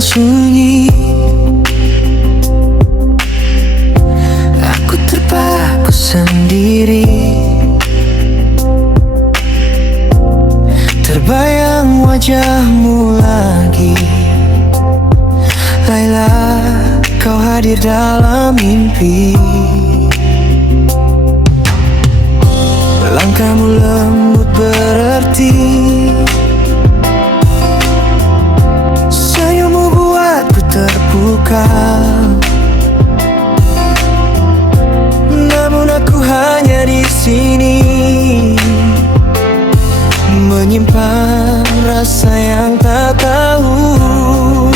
yang sunyi. Aku terpaku sendiri, terbayang wajahmu lagi. Laila, kau hadir dalam mimpi. Langkahmu lembut berarti, senyummu buatku terpukau. Namun aku hanya di sini, menyimpan rasa yang tak tahu.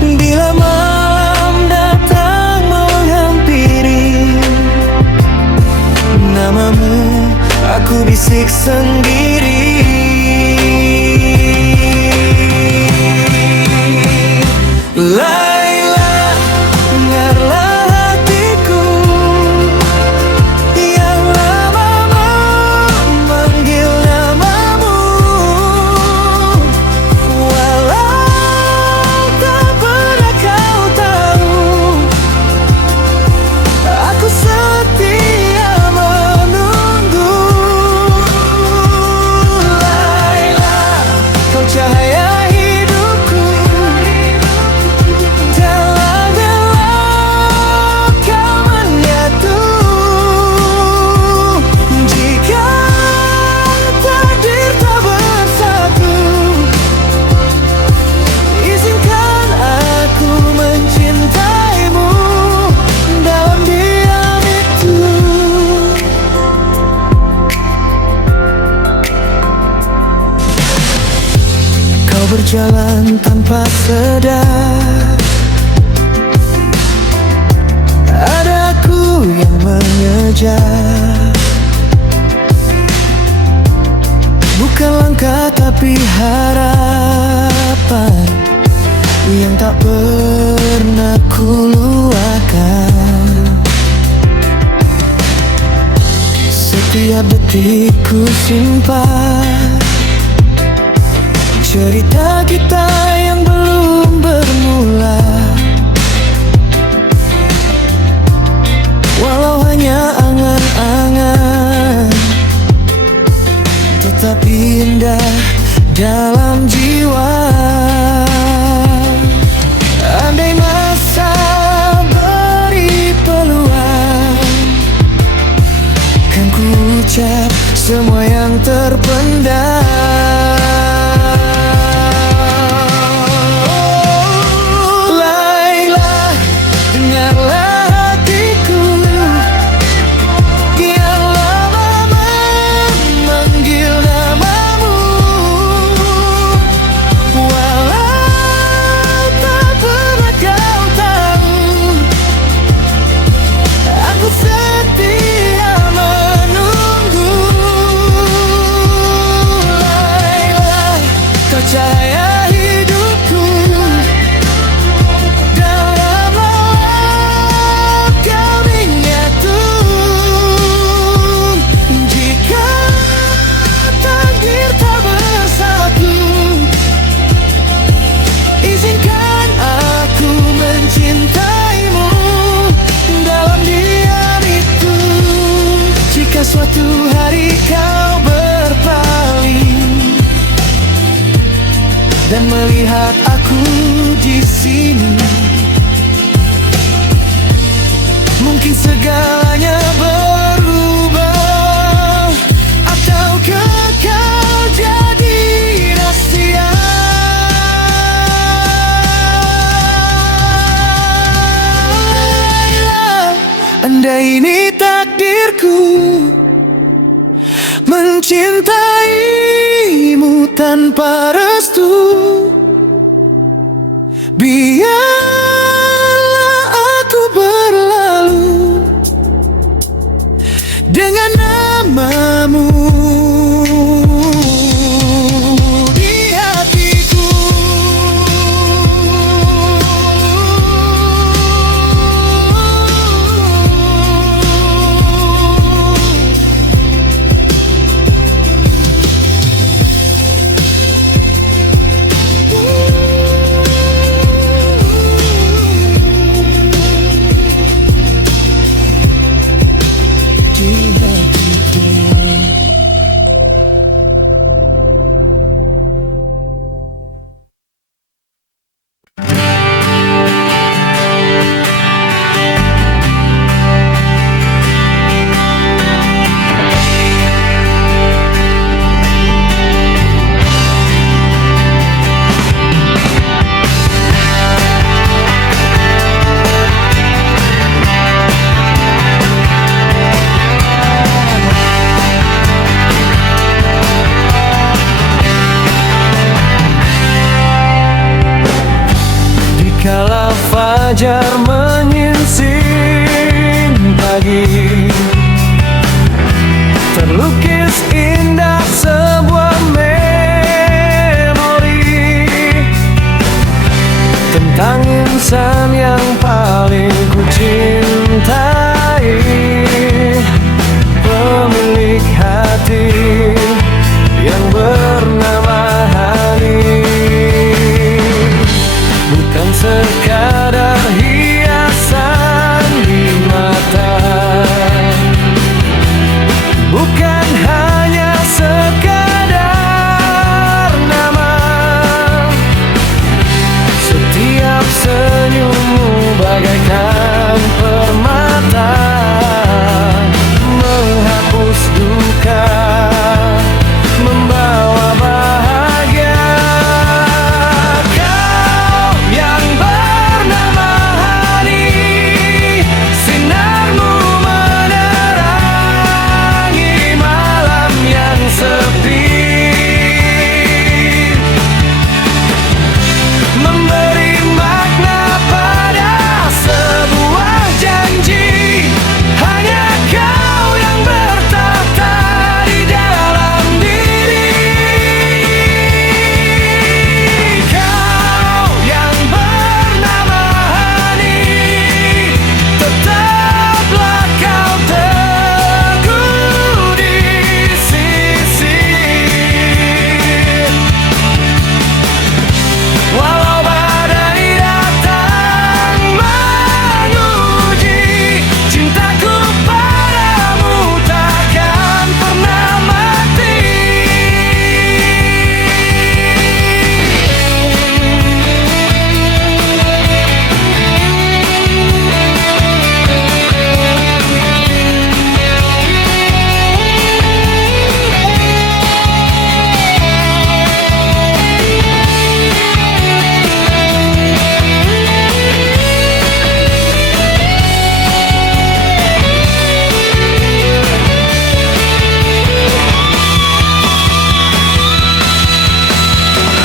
Bila malam datang menghampiri, namamu aku bisik sendiri. Laila, dengarlah hatiku yang lama memanggil namamu. Walau tak pernah kau tahu, aku setia menunggu. Laila, kau cahaya hidupku, dalam gelap kau menyatu. Jika takdir tak bersatu, izinkan aku mencintaimu dalam diam itu. Kau berjalan tanpa sadar, ada aku yang mengejar. Bukan langkah tapi harapan yang tak pernah kuluahkan. Setiap detik ku simpan cerita kita yang belum bermula. Walau hanya angan-angan, tetap indah dalam jiwa. Andai masa beri peluang, kan ku ucap semua yang terpendam. Laila, dengarlah hatiku yang lama memanggil namamu. Walau tak pernah kau tahu, aku setia menunggu. Laila, kau cahaya hidupku, dalam gelap kau menyatu. Jika takdir tak bersatu, izinkan aku mencintaimu dalam diam itu. Jika suatu hari kau berpaling dan melihat aku di sini, mungkin segalanya berubah, atau kekal jadi rahasia. Laila, andai ini takdirku mencintaimu tanpa restu, biarlah aku berlalu dengan namamu di hatiku. fajar menyingsing pagi, terlukis indah sebuah memori tentang insan yang paling ku cintai, pemilik hati yang bernama Hani. Bukan sekadar hiasan di mata, bukan hanya sekadar nama. Setiap senyummu bagaikan permata, menghapus duka, membawa bahagia. Kau yang bernama Hani, sinarmu menerangi malam yang sepi, memberi makna pada sebuah janji. Hanya kau yang bertata di dalam diri. Kau yang bernama Hani, tetaplah kau teguh di sisi. Walau badai datang menguji, cintaku padamu takkan pernah mati.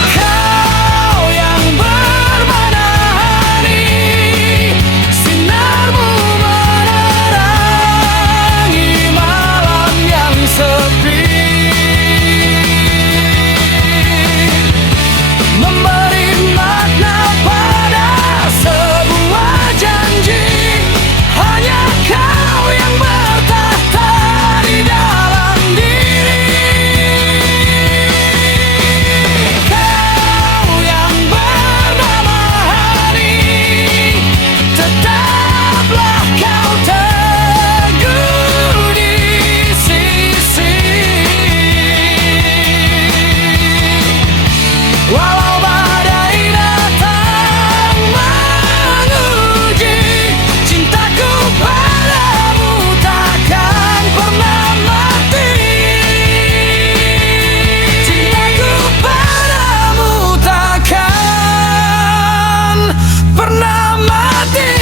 Kau yang bermana Hani, sinarmu menerangi malam yang sepi, memberi makna pada sebuah janji. Hanya kau yang bertata di dalam diri. Kau yang bernama Hani, tetaplah kau teguh di sisi. Walau badai datang menguji, cintaku padamu takkan pernah mati. Cintaku padamu takkan pernah mati.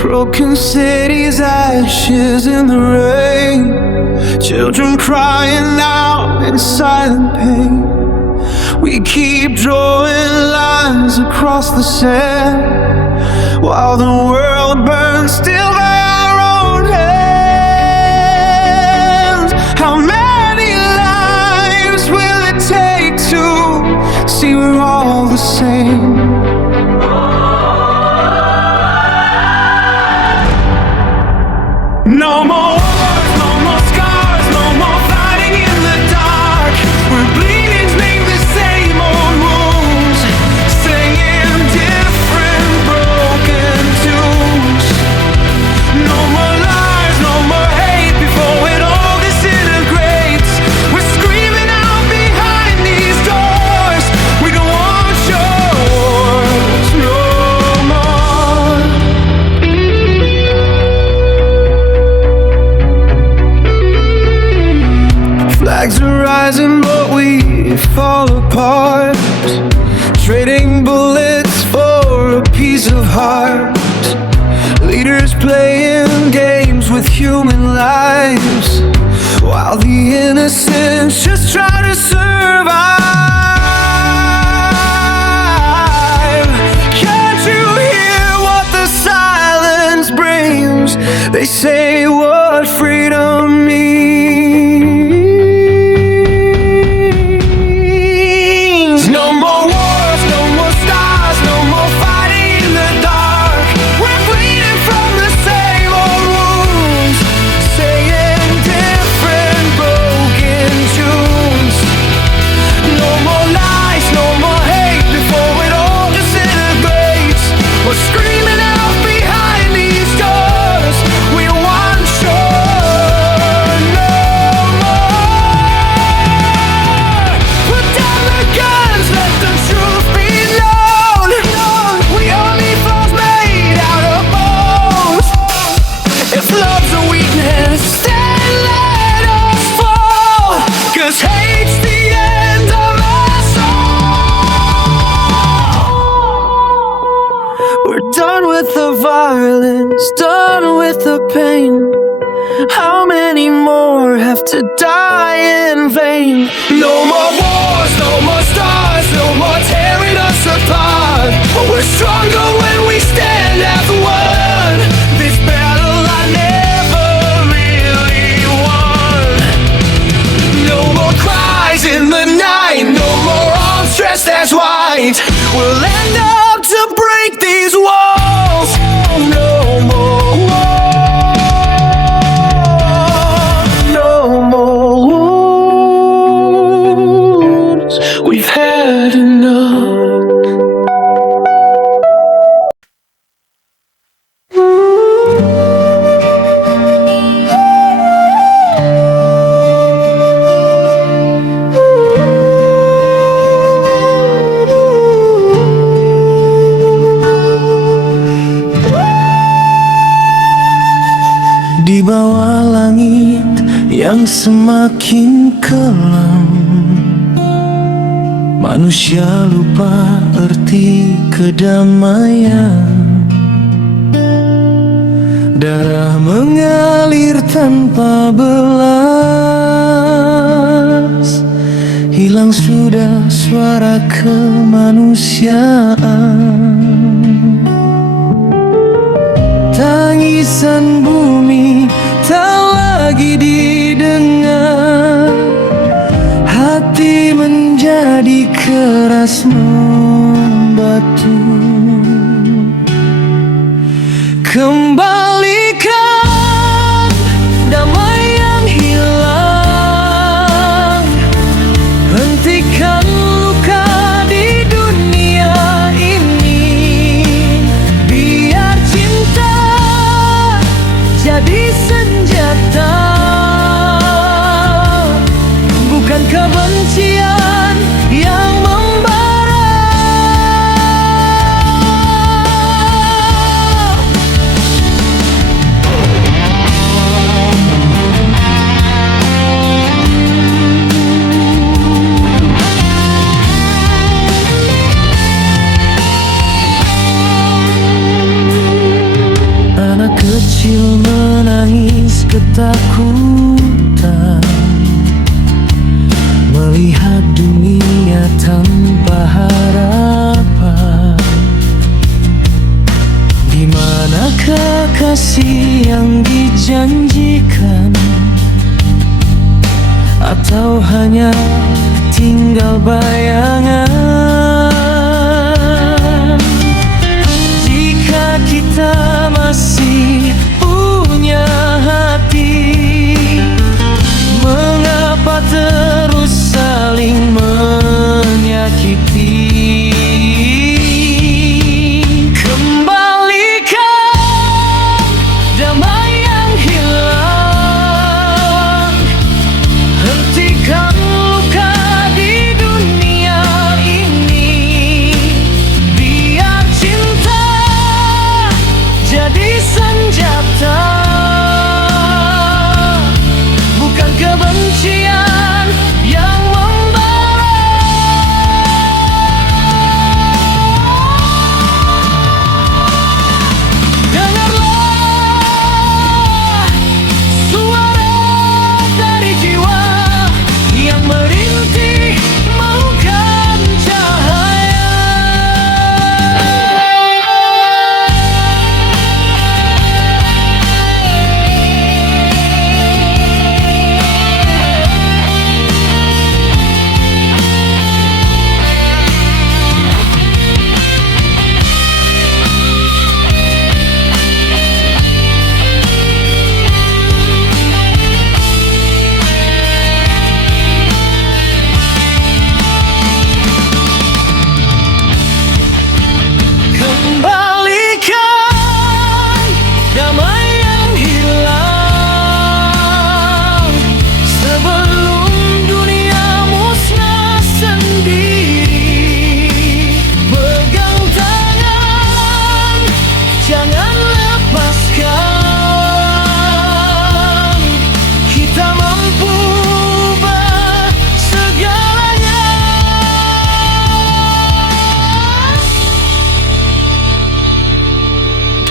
Broken cities, ashes in the rain, children crying out in silent pain. We keep drawing lines across the sand, while the world burns still by our own hands. How many lives will it take to see we're all the same? No more wars, no more scars, no more fighting in the dark. We're bleeding, make the same old wounds, singing different broken tunes. human lives, while the innocents just try to survive. Can't you hear what the silence brings? They say what freedom means. No more wars, no more stars, no more fighting in the dark. We're bleeding from the same old wounds, saying different broken tunes. No more lies, no more hate before it all disintegrates. We're screaming out behind these doors. We want sure no more. Put down the guns, let the truth be known. We only falls made out of bones. If love's a weakness, then let us fall. 'Cause hate's the end of us all. We're done with the violence, done with the pain. How many more have to die in vain? No more wars, no more stars, no more tearing us apart. We're stronger when we stand as one. This battle I never really won. No more cries in the night, no more arms dressed as white. We'll end up to break these walls. No more war, no more wounds. We've had enough. Di bawah langit yang semakin kelam, manusia lupa arti kedamaian. Darah mengalir tanpa belas, hilang sudah suara kemanusiaan. Tangisan bumi tak lagi didengar, hati menjadi keras membatu. Kembalikan damai yang hilang, hentikan luka di dunia ini. Biar cinta jadi senjata, bukan kebencian yang membara. Anak kecil menangis ketakutan, melihat dunia tanpa harapan. Di manakah kasih yang dijanjikan, atau hanya tinggal bayangan? Jika kita masih punya hati, mengapa terus saling menyakiti? Kembalikan damai yang hilang, hentikan luka di dunia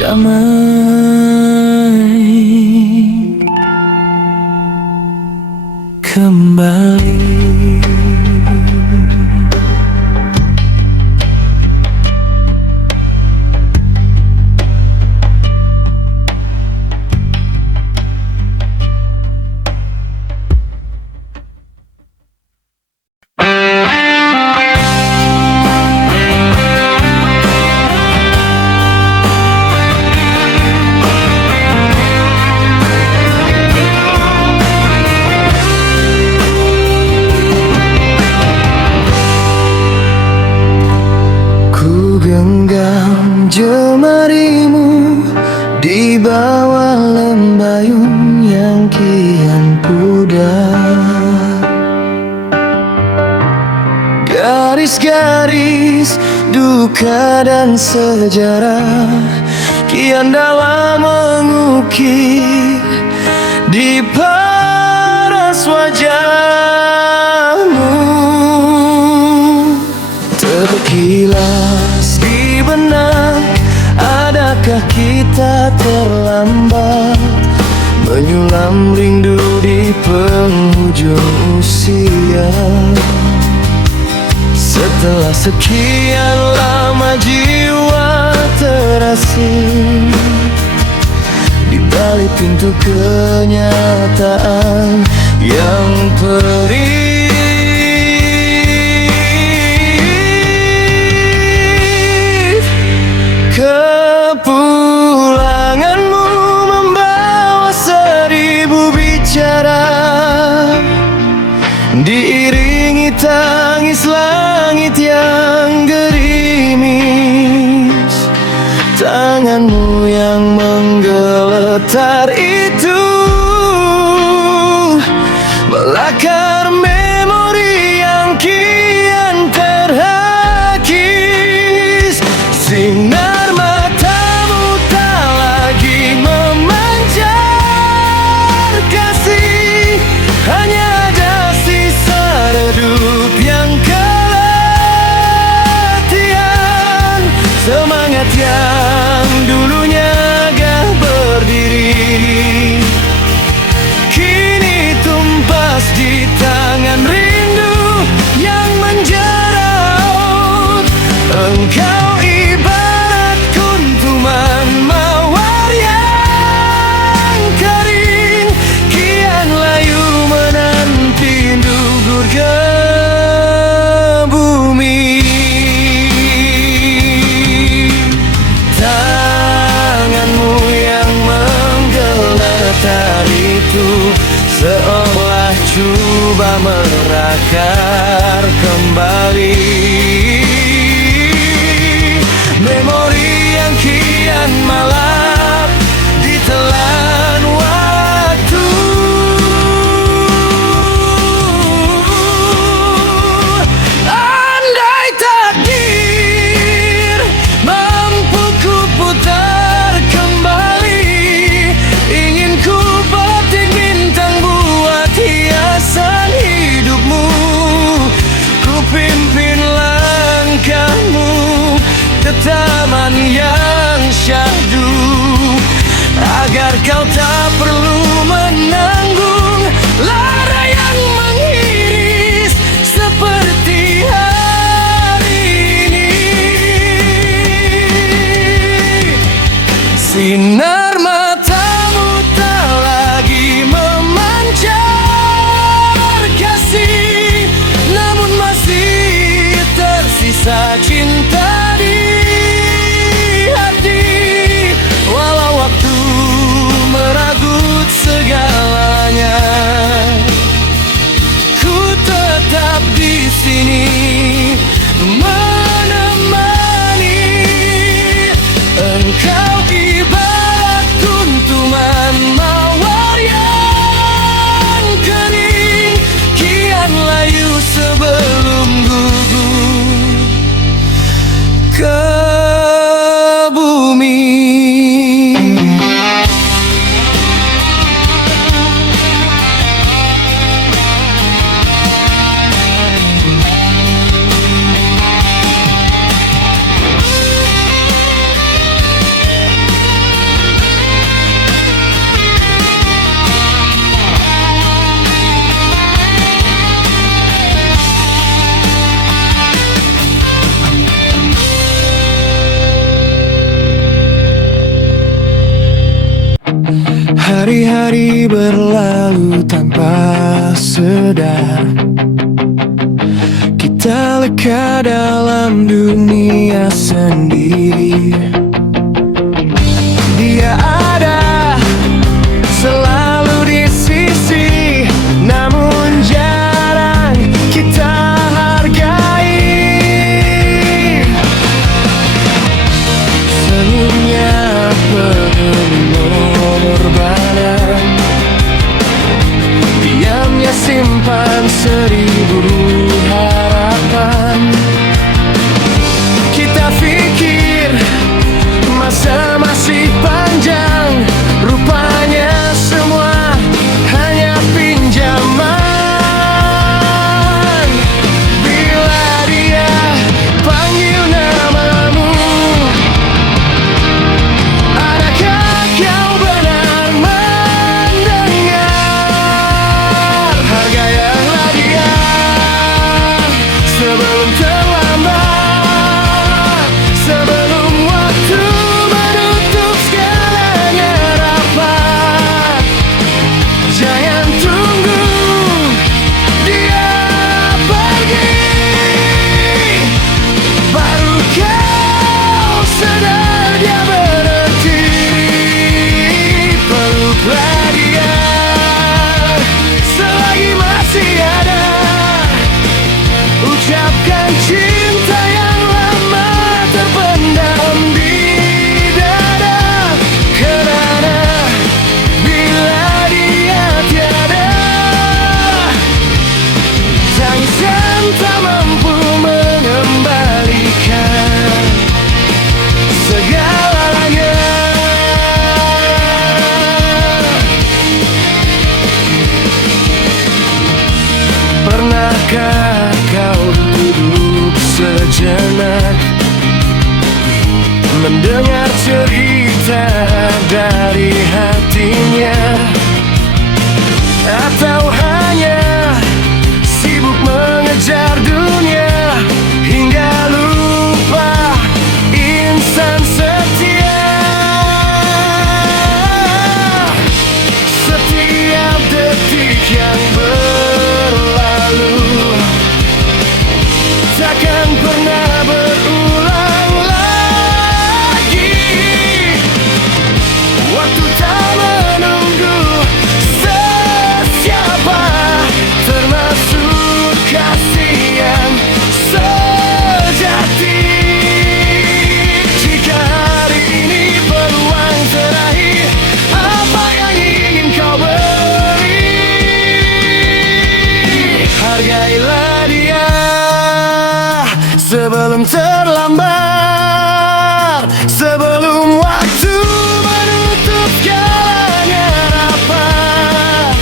damai kembali. Genggam jemarimu di bawah lembayung yang kian pudar. Garis-garis duka dan sejarah kian dalam mengukir di paras wajahmu. Terkilas di benak, adakah kita terlambat menyulam rindu di penghujung usia? Setelah sekian lama jiwa terasing di balik pintu kenyataan yang perih. Kepulanganmu membawa 1000 bicara, diiringi tangis langit yang gerimis. Tanganmu yang menggeletar itu melakar memori yang kian terhakis. Sinar yang dulunya gah berdiri kini tumpas di tangan rindu yang menjaraut. Engkau ibarat kuntuman mawar yang kering, kian layu menanti gugur ke bumi. Itu seolah coba merakar kembali memori yang kian malap ditelan waktu. Andai takdir mampu ku putar kembali, ingin ku petik bintang buat hiasan hidupmu. Ku pimpin langkahmu ke taman yang syahdu. Hari-hari berlalu tanpa sadar, kita leka dalam dunia sendiri. Dia ada selalu di sisi, namun jarang kita hargai. Senyumnya penuh pengorbanan, diamnya simpan 1000 harapan. Kita pikir masa masih panjang, rupanya semua hanya pinjaman. Bila dia panggil namamu, adakah kau benar mendengar? Hargailah dia sebelum terlambat, sebelum waktu menutup segalanya rapat. Jangan tunggu dia pergi, baru kau sadar dia berhenti. Peluklah dia selagi masih ada, ucapkan cinta yang lama terpendam di dada. Karena bila dia tiada, tangisan tak mampu mengembalikan segalanya. Pernahkah kau duduk sejenak, mendengar cerita dari hatinya? Atau hanya sibuk mengejar dunia hingga lupa insan setia? Setiap detik yang berlalu takkan pernah berulang lagi. Waktu tak menunggu sesiapa, termasuk kasih yang sejati. Jika hari ini peluang terakhir, apa yang ingin kau beri? Hargailah dia sebelum terlambat, sebelum waktu menutup segalanya rapat.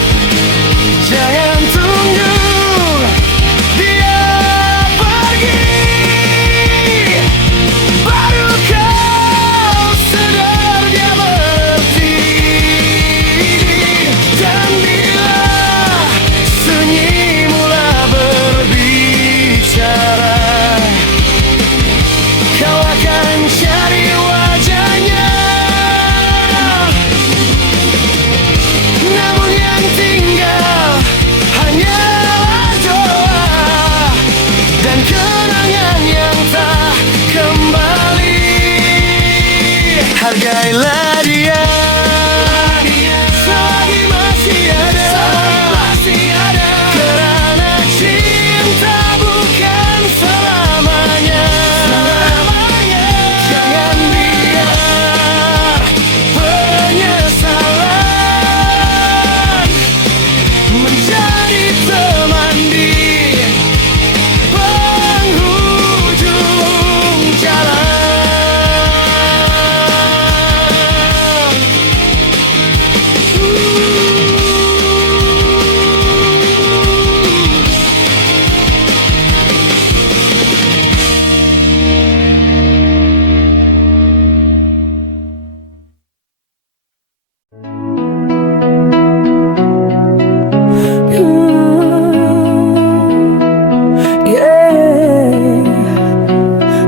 Jangan tunggu dia pergi, baru kau sadar dia berhenti. Dan bila sunyi mula berbicara,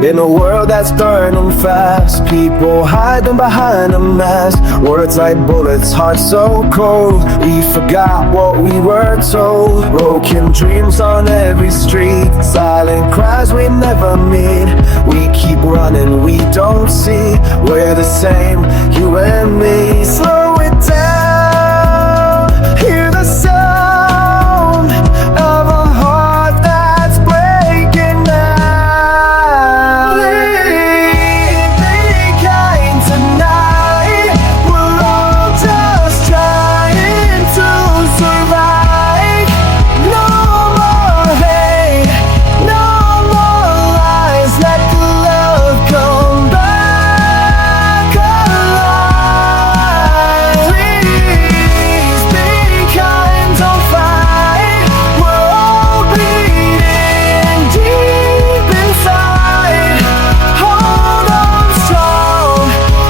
In a world that's burning fast, people hiding behind a mask. Words like bullets, hearts so cold. We forgot what we were told. Broken dreams on every street, silent cries we never meet. We keep running, we don't see. We're the same, you and me. Slow it down, hear the sound of a heart that's breaking now. Be kind tonight, we're all just trying to survive. No more hate, no more lies. Let the love come back alive. Please be kind, don't fight. We're all bleeding deep inside. Hold on strong,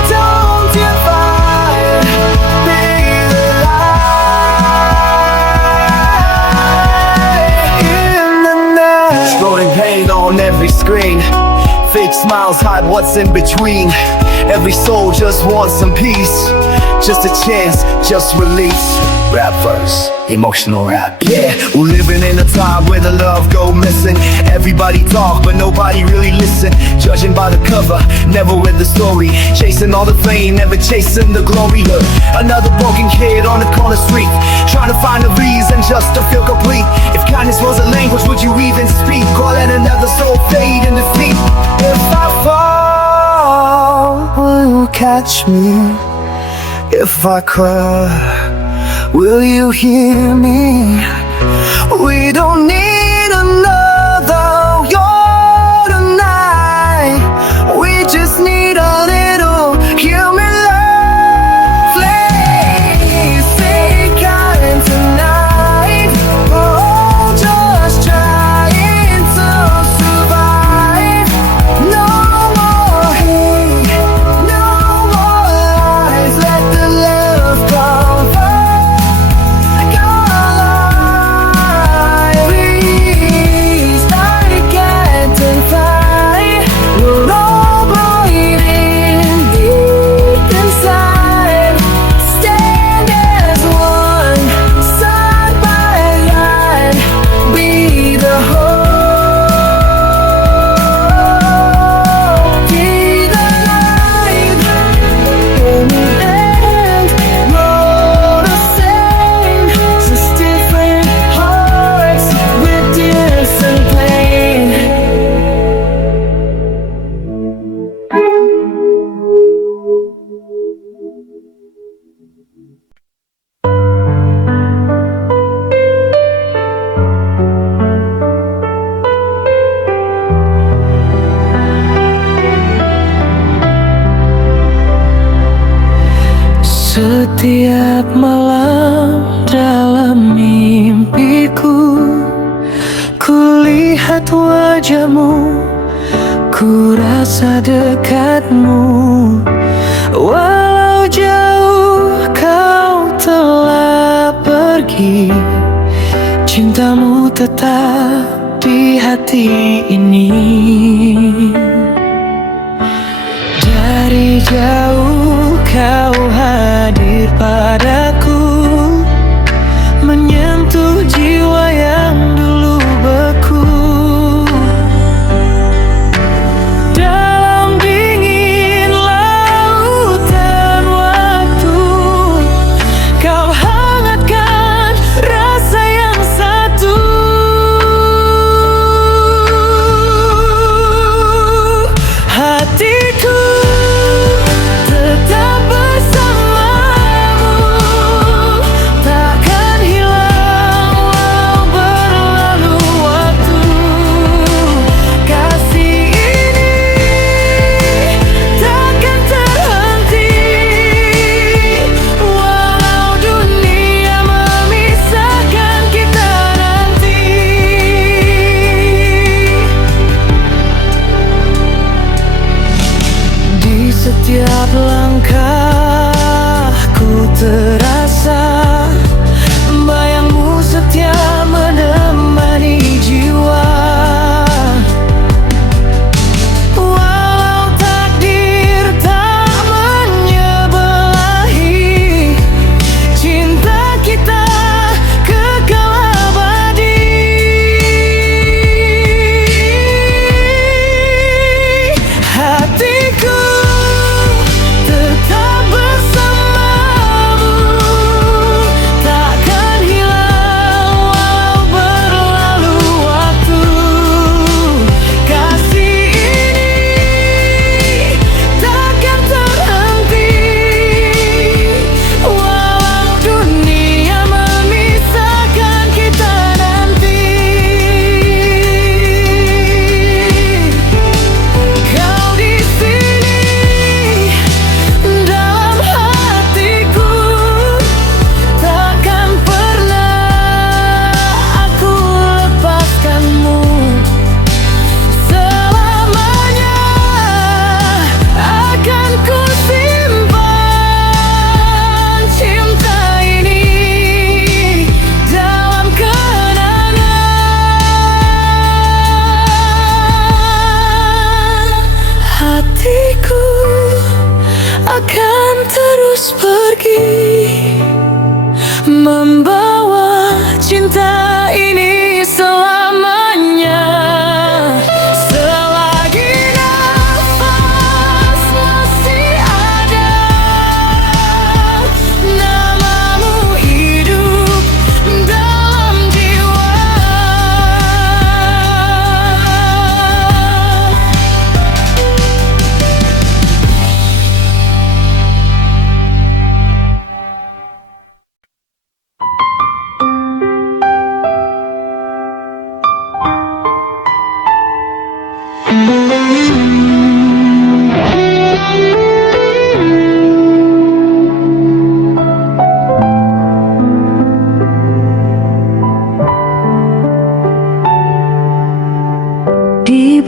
don't divide. Be the light in the night. Exploding pain on every screen. Fake smiles hide what's in between. Every soul just wants some peace. Just a chance, just release. Rap verse, emotional rap. Yeah, we're living in a time where the love go missing. Everybody talk, but nobody really listen. Judging by the cover, never read the story. Chasing all the fame, never chasing the glory. Look, another broken kid on the corner street, trying to find a reason just to feel complete. If kindness was a language, would you even speak? Or let another soul fade in defeat? If I fall, will you catch me? If I cry, will you hear me? We don't need another war tonight. We just need a little human love. Please be kind tonight. We're all just trying to survive. No more hate, no more lies. Let the love come back alive. Please start again to fight. We're all bleeding deep inside. Stand as one, side by side. Be the hope, be the light. In the end, we're the same, just different hearts with different pain. Setiap malam dalam mimpiku, kulihat wajahmu, ku rasa dekatmu. Walau jauh kau telah pergi, cintamu tetap di hati ini. Dari jauh kau hadir padaku, menyentuh jiwa yang dulu beku. Dalam dingin lautan waktu, kau hangatkan rasa yang satu. Hatiku tetap bersamamu.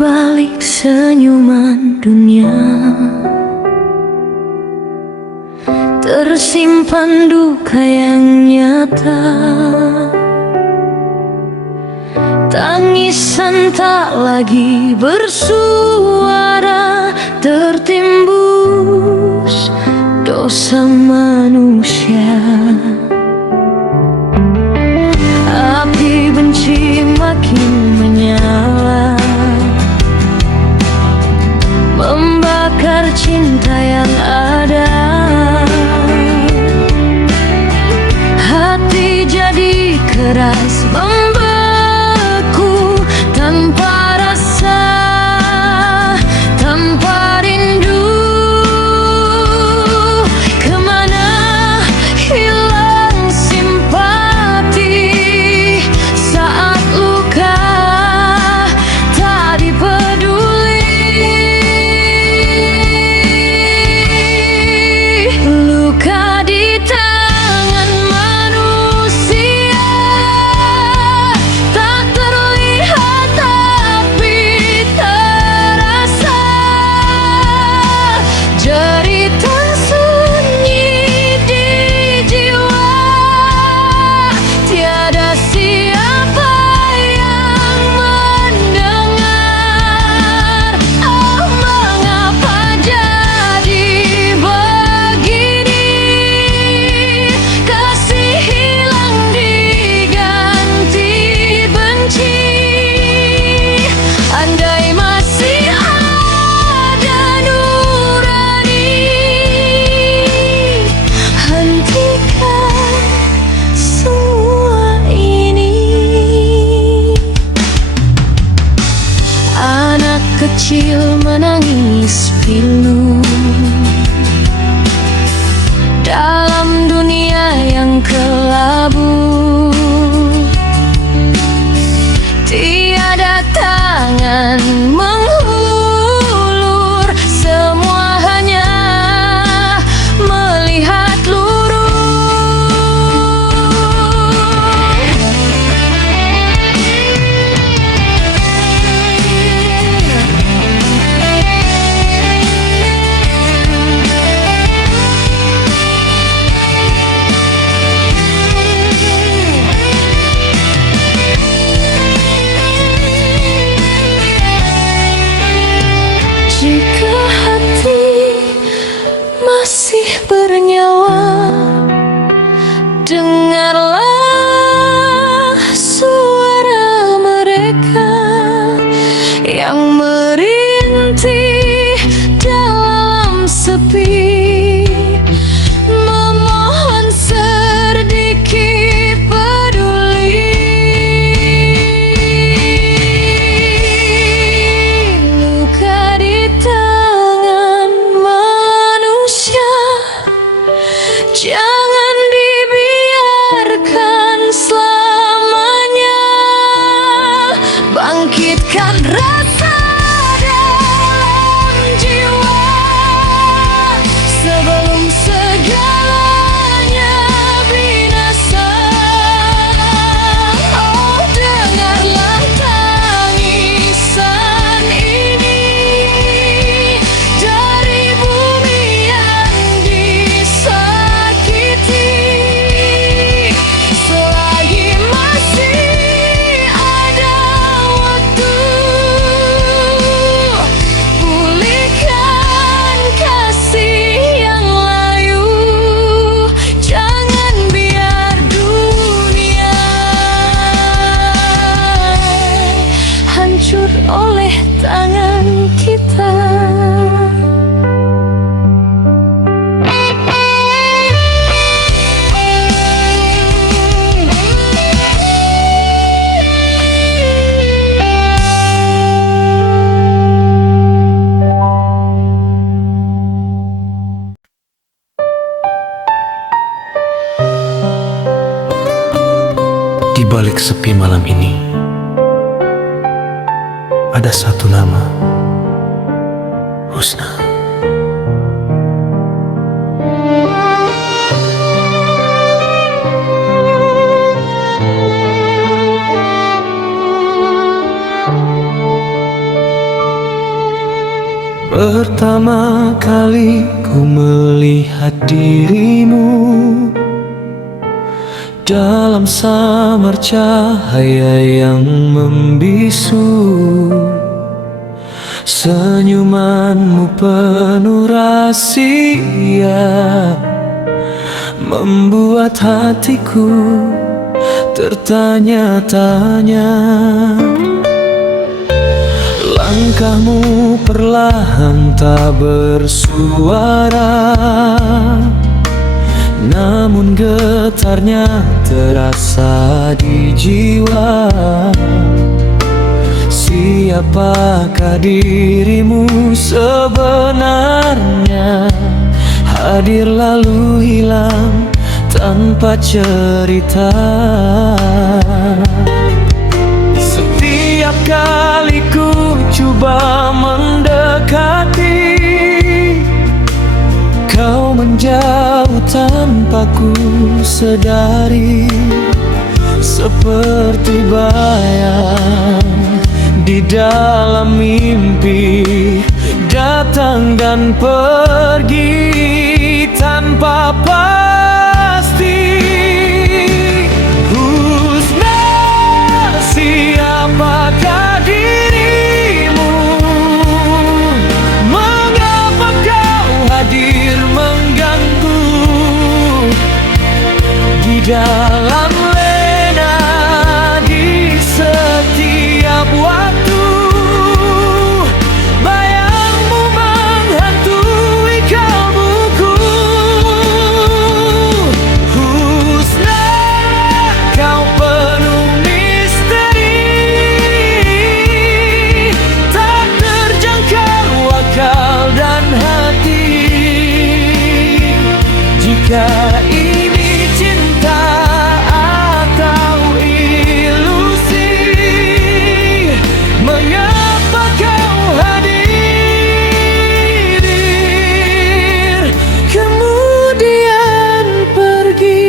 balik senyuman dunia tersimpan duka yang nyata. Tangisan tak lagi bersuara, tertimbus dosa manusia. Api benci makin menyala, membakar cinta yang ada. Hati jadi keras, membeku tanpa rasa, tanpa rindu. Kemana hilang simpati saat luka tak dipeduli. Luka di tangan manusia tak terlihat tapi terasa. Jeritan sunyi di jiwa, tiada siapa yang mendengar. Oh, mengapa jadi begini? Kasih hilang diganti benci. Andai masih ada nurani, hentikan semua ini. Anak kecil menangis pilu dalam dunia yang kelabu. Tiada tangan menghulur, semua hanya melihat jika hati masih bernyawa, dengarlah suara mereka yang merintih dalam sepi, memohon sedikit peduli. Luka di tangan manusia jangan dibiarkan selamanya. Bangkitkan rasa dalam jiwa sebelum segalanya binasa. Oh, dengarlah tangisan ini dari bumi yang disakiti. Selagi masih ada waktu, pulihkan kasih yang layu. Jangan biar dunia hancur oleh tangan kita. Di balik sepi malam ini, ada satu nama, Husna. Pertama kali ku melihat dirimu dalam samar cahaya yang membisu. Senyumanmu penuh rahasia, membuat hatiku tertanya-tanya. Langkahmu perlahan tak bersuara, namun getarnya terasa di jiwa. Siapakah dirimu sebenarnya? Hadir lalu hilang tanpa cerita. Setiap kali ku coba mendekati, kau menjauh tanpa ku sadari. Seperti bayang di dalam mimpi, datang dan pergi tanpa pasti. Husna, siapakah dirimu? Mengapa kau hadir mengganggu di dalam lena di setiap waktu? Bayangmu menghantui kalbuku. Husna, kau penuh misteri, tak terjangkau akal dan hati. Jika ini cinta atau ilusi, mengapa kau hadir kemudian pergi?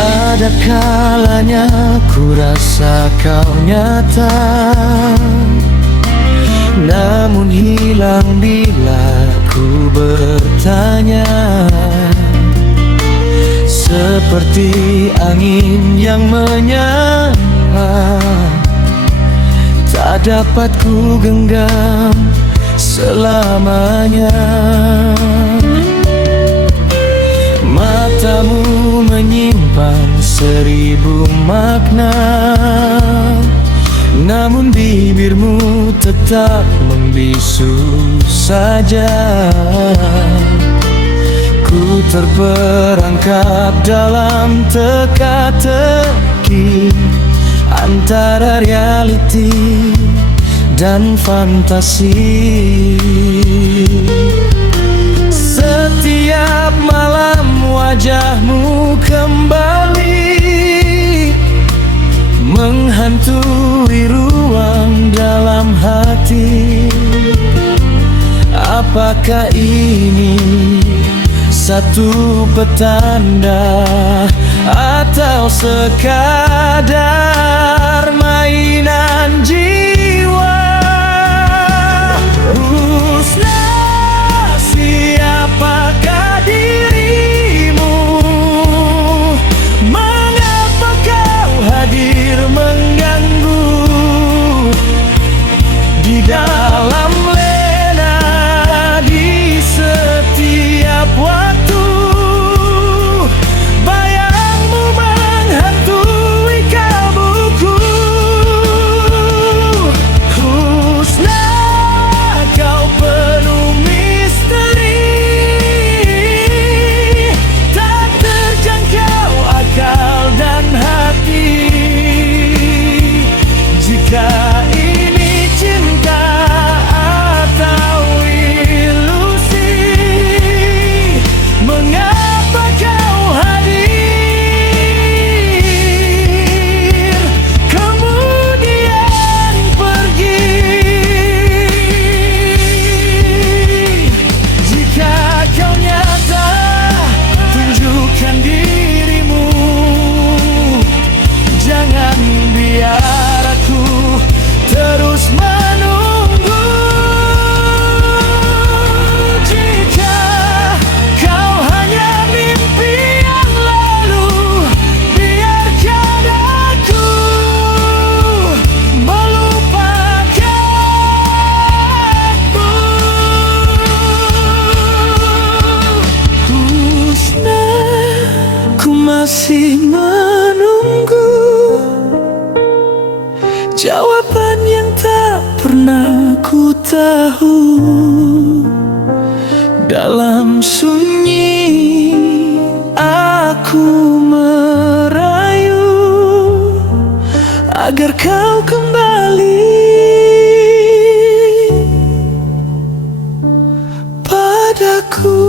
Ada kalanya ku rasa kau nyata, namun hilang bila ku bertanya. Seperti angin yang menyala, tak dapat ku genggam selamanya. Matamu menyimpan 1000 makna, namun bibirmu tetap membisu saja. Ku terperangkap dalam teka-teki antara realiti dan fantasi. Setiap malam wajahmu kembali menghantui ruang dalam hati. Apakah ini satu petanda atau sekadar mainan jiwa? Husna, siapakah dirimu? Mengapa kau hadir mengganggu di dalam lena di setiap waktu? Bayangmu menghantui kau Jawaban yang tak pernah ku tahu. Dalam sunyi aku merayu agar kau kembali padaku.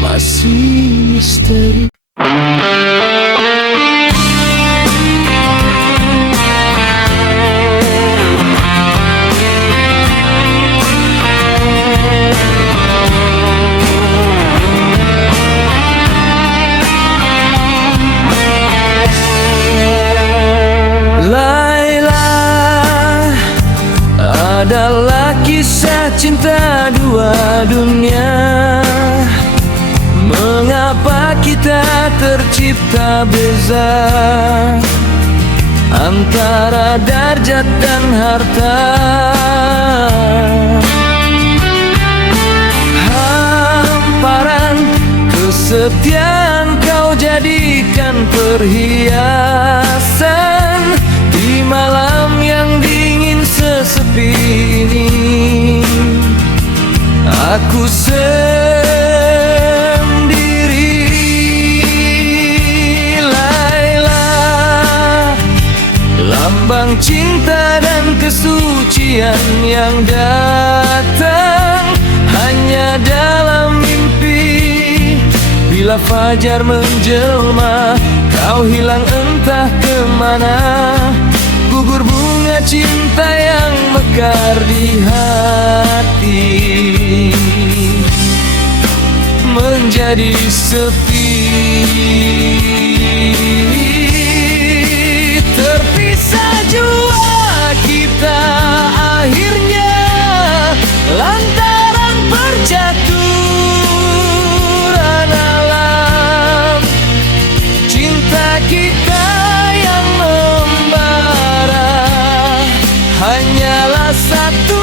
Masih misteri. Laila adalah kisah cinta dua dunia. Mengapa kita tercipta beza antara darjat dan harta? Hamparan kesetiaan kau jadikan perhiasan di malam yang dingin sesepi ini. Aku lambang cinta dan kesucian yang datang hanya dalam mimpi. Bila fajar menjelma, kau hilang entah kemana. Gugur bunga cinta yang mekar di hati menjadi sepi. Terpisah jua kita akhirnya lantaran percaturan alam. Cinta kita yang membara hanyalah satu